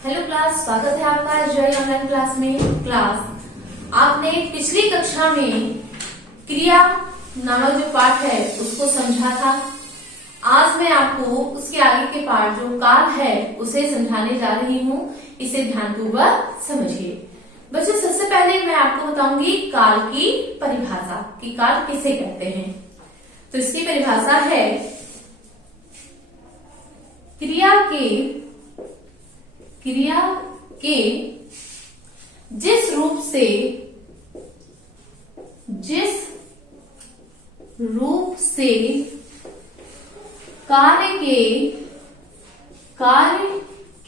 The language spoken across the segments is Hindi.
हेलो क्लास, स्वागत है आपका जय ऑनलाइन क्लास में। क्लास आपने पिछली कक्षा में क्रिया नामक जो पाठ है उसको समझा था। आज मैं आपको उसके आगे के पाठ जो काल है उसे समझाने जा रही हूँ। इसे ध्यानपूर्वक समझिए। बच्चों, सबसे पहले मैं आपको बताऊंगी काल की परिभाषा कि काल किसे कहते हैं। तो इसकी परिभाषा है क्रिया के जिस रूप से कार्य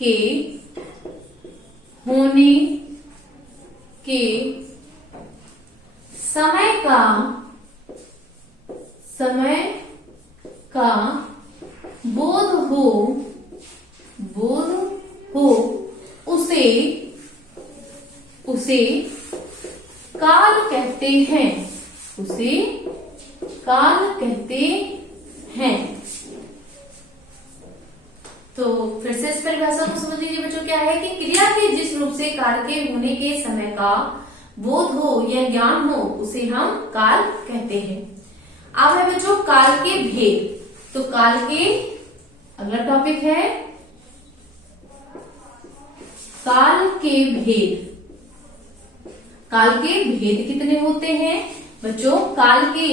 के होने के समय का बोध हो उसे काल कहते हैं। तो फिर से इस परिभाषा को समझ लीजिए बच्चों। क्या है कि क्रिया के जिस रूप से कार्य के होने के समय का बोध हो या ज्ञान हो उसे हम काल कहते हैं। अब है बच्चों काल के भेद। तो काल के अगला टॉपिक है काल के भेद। काल के भेद कितने होते हैं बच्चों? काल के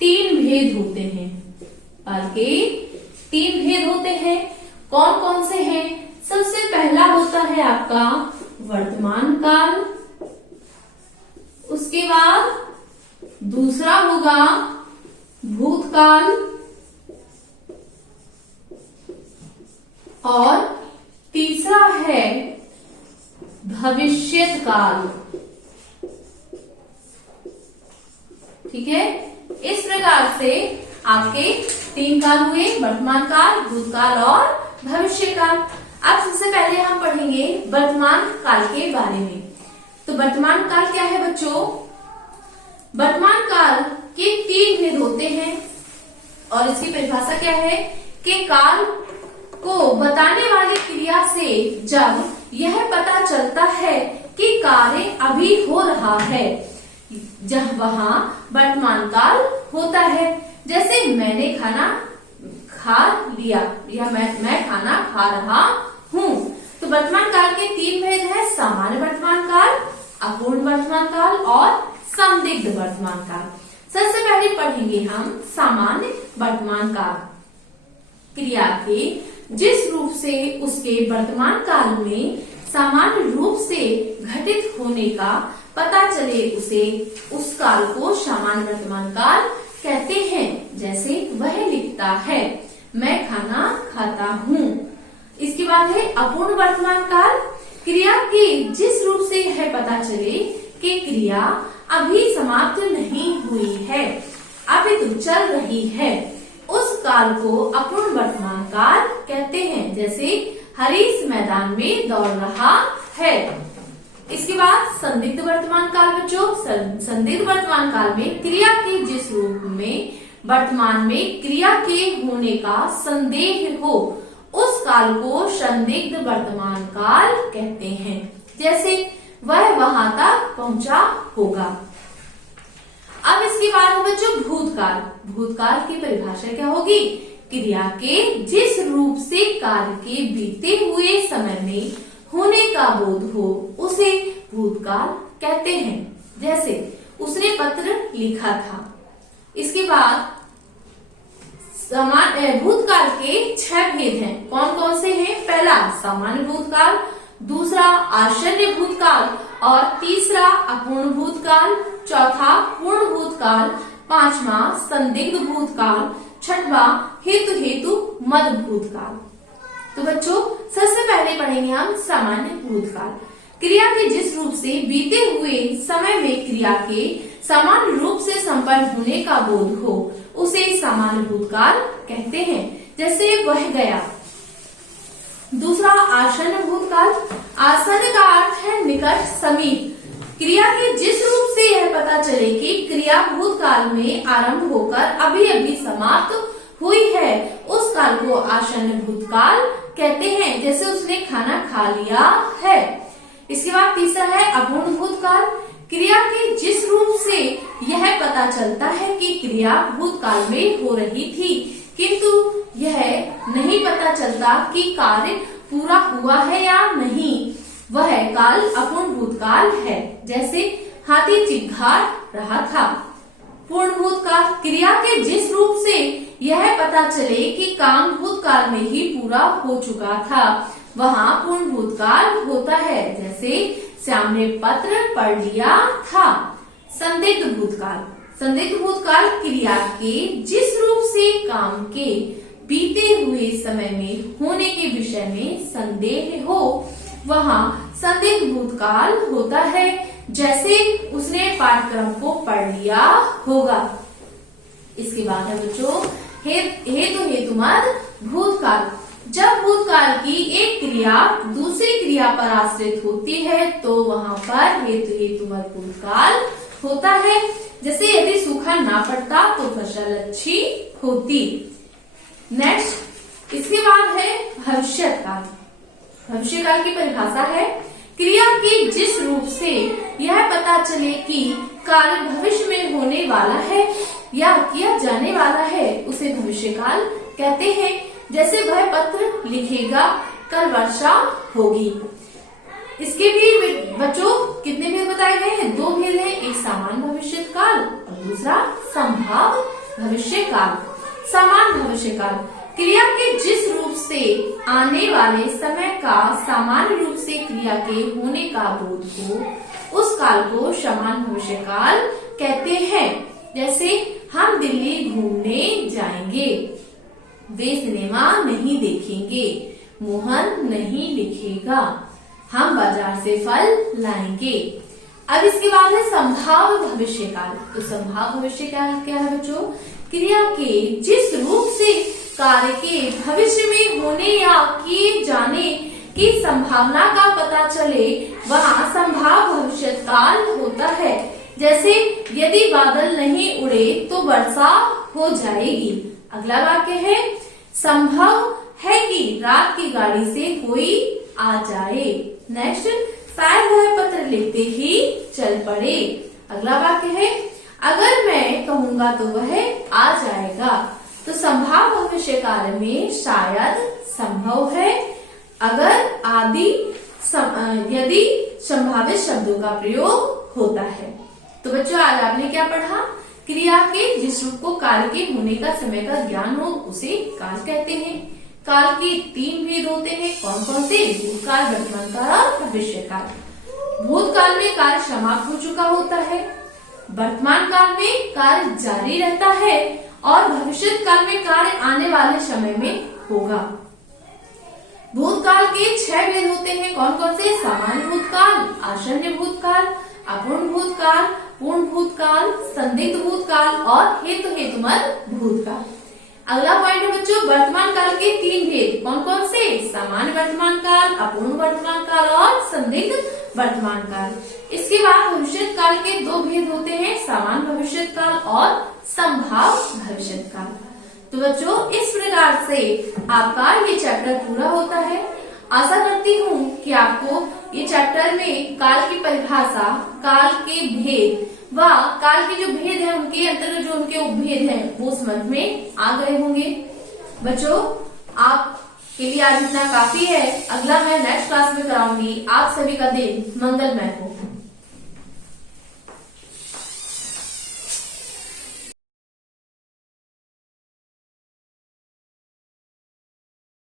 3 भेद होते हैं। काल के 3 भेद होते हैं। कौन कौन से हैं? सबसे पहला होता है आपका वर्तमान काल। उसके बाद दूसरा होगा भूतकाल और तीसरा है भविष्यत काल। ठीक है, इस प्रकार से आपके 3 काल हुए, वर्तमान काल, भूतकाल और भविष्य काल। अब सबसे पहले हम पढ़ेंगे वर्तमान काल के बारे में। तो वर्तमान काल क्या है बच्चों? वर्तमान काल के 3 भेद होते हैं और इसकी परिभाषा क्या है कि काल को बताने वाली क्रिया से जब यह पता चलता है कि कार्य अभी हो रहा है, जब वहां वर्तमान काल होता है। जैसे मैंने खाना खा लिया या मैं खाना खा रहा हूँ। तो वर्तमान काल के 3 भेद है, सामान्य वर्तमान काल, अपूर्ण वर्तमान काल और संदिग्ध वर्तमान काल। सबसे पहले पढ़ेंगे हम सामान्य वर्तमान काल। क्रिया के जिस रूप से उसके वर्तमान काल में सामान्य रूप से घटित होने का पता चले उस काल को सामान्य वर्तमान काल कहते हैं। जैसे वह लिखता है, मैं खाना खाता हूँ। इसके बाद है अपूर्ण वर्तमान काल। क्रिया के जिस रूप से यह पता चले कि क्रिया अभी समाप्त नहीं हुई है, अभी तो चल रही है, उस काल को अपूर्ण वर्तमान काल कहते हैं। जैसे हरीश मैदान में दौड़ रहा है। इसके बाद संदिग्ध वर्तमान काल बच्चों। संदिग्ध वर्तमान काल में क्रिया के जिस रूप में वर्तमान में क्रिया के होने का संदेह हो उस काल को संदिग्ध वर्तमान काल कहते हैं। जैसे वह वहां तक पहुंचा होगा। अब इसके बाद है बच्चों भूतकाल। भूतकाल की परिभाषा क्या होगी? क्रिया के जिस रूप से कार्य के बीते हुए समय में होने का बोध हो उसे भूतकाल कहते हैं। जैसे उसने पत्र लिखा था। इसके बाद भूतकाल के 6 भेद हैं। कौन कौन से हैं? पहला सामान्य भूतकाल, दूसरा आसन्न भूतकाल और तीसरा अपूर्ण भूतकाल, चौथा पूर्ण भूतकाल, 5वां संदिग्ध भूतकाल, 6वां हेतु मद भूतकाल। तो बच्चों सबसे पहले पढ़ेंगे हम सामान्य भूतकाल। क्रिया के जिस रूप से बीते हुए समय में क्रिया के सामान्य रूप से संपन्न होने का बोध हो उसे सामान्य भूतकाल कहते हैं। जैसे वह गया। दूसरा आसन्न भूतकाल। आसन्न का अर्थ है निकट, समीप। क्रिया के जिस रूप से यह पता चले कि क्रिया भूतकाल में आरंभ होकर अभी अभी समाप्त हुई है, उस काल को आसन्न भूतकाल कहते हैं, जैसे उसने खाना खा लिया है। इसके बाद तीसरा है अपूर्ण भूतकाल। क्रिया के जिस रूप से यह पता चलता है कि क्रिया भूतकाल में हो रही थी, किंतु यह नहीं पता चलता कि कार्य पूरा हुआ है या नहीं, वह काल अपूर्ण भूतकाल है। जैसे हाथी चिघाड़ रहा था। पूर्ण भूतकाल, क्रिया के जिस रूप से यह पता चले कि काम भूतकाल में ही पूरा हो चुका था, वहाँ पूर्ण भूतकाल होता है। जैसे श्याम ने पत्र पढ़ लिया था। संदिग्ध भूतकाल, संदिग्ध भूतकाल क्रिया के जिस रूप से काम के बीते हुए समय में होने के विषय में संदेह हो, वहाँ संदिग्ध भूतकाल होता है। जैसे उसने पाठ्यक्रम को पढ़ लिया होगा। इसके बाद है बच्चों हेतुमद भूतकाल। जब भूतकाल की एक क्रिया दूसरी क्रिया पर आश्रित होती है तो वहाँ पर हेतुमद भूतकाल होता है। जैसे यदि सूखा ना पड़ता तो फसल अच्छी होती। नेक्स्ट, इसके बाद है भविष्यकाल। भविष्यकाल की परिभाषा है क्रिया के जिस रूप से यह पता चले कि कार्य भविष्य में होने वाला है या किया जाने वाला है, उसे भविष्यकाल कहते हैं। जैसे वह पत्र लिखेगा, कल वर्षा होगी। इसके भी बच्चों कितने भेद बताए गए हैं? 2 भेद हैं, एक सामान्य भविष्यकाल और दूसरा संभाव्य भविष्यकाल। सामान्य भविष्यकाल क्रिया के जिस रूप से आने वाले समय का सामान्य रूप से क्रिया के होने का बोध हो, उस काल को सामान्य भविष्यकाल कहते हैं। जैसे हम दिल्ली घूमने जाएंगे, वे सिनेमा नहीं देखेंगे, मोहन नहीं लिखेगा, हम बाजार से फल लाएंगे। अब इसके बाद है संभाव्य भविष्यकाल। तो संभाव्य भविष्यकाल क्या है बच्चों? क्रिया के जिस रूप से कार्य के भविष्य में होने या किए जाने की संभावना का पता चले, वहाँ संभाव्य भविष्यकाल होता है। जैसे यदि बादल नहीं उड़े तो वर्षा हो जाएगी। अगला वाक्य है संभव है कि रात की गाड़ी से कोई आ जाए। नेक्स्ट, शायद वह पत्र लिखते ही चल पड़े। अगला वाक्य है अगर मैं कहूंगा तो वह आ जाएगा। तो संभाव्य भविष्यकाल में शायद, संभव है, अगर आदि यदि संभावित शब्दों का प्रयोग होता है। तो बच्चों आज आपने क्या पढ़ा? क्रिया के जिस रूप को कार्य के होने का समय का ज्ञान हो उसे काल कहते हैं। काल के 3 भेद होते हैं। कौन कौन से? भूतकाल, वर्तमान काल और भविष्यकाल। भूतकाल में कार्य समाप्त हो चुका होता है, वर्तमान काल में कार्य जारी रहता है और भविष्य काल में कार्य आने वाले समय में होगा। भूतकाल के 6 भेद होते हैं। कौन कौन से? सामान्य भूतकाल, आसन्न भूतकाल, अपूर्ण भूतकाल, पूर्ण भूतकाल, संदिग्ध भूतकाल और हेतुमद भूतकाल। अगला पॉइंट है बच्चों वर्तमान काल के 3 भेद। कौन कौन से? सामान्य वर्तमान काल, अपूर्ण वर्तमान काल और संदिग्ध वर्तमान काल। इसके बाद भविष्य काल के 2 भेद होते हैं, सामान्य भविष्य काल और संभाव्य भविष्य काल। तो बच्चों इस प्रकार से आपका ये चैप्टर पूरा होता है। आशा करती हूँ कि आपको ये चैप्टर में काल की परिभाषा, काल के भेद व काल के जो भेद है उनके अंतर्गत जो उनके उपभेद हैं वो समझ में आ गए होंगे। बच्चों आपके लिए आज इतना काफी है। अगला मैं नेक्स्ट क्लास में कराऊंगी। आप सभी का दिन मंगलमय हो।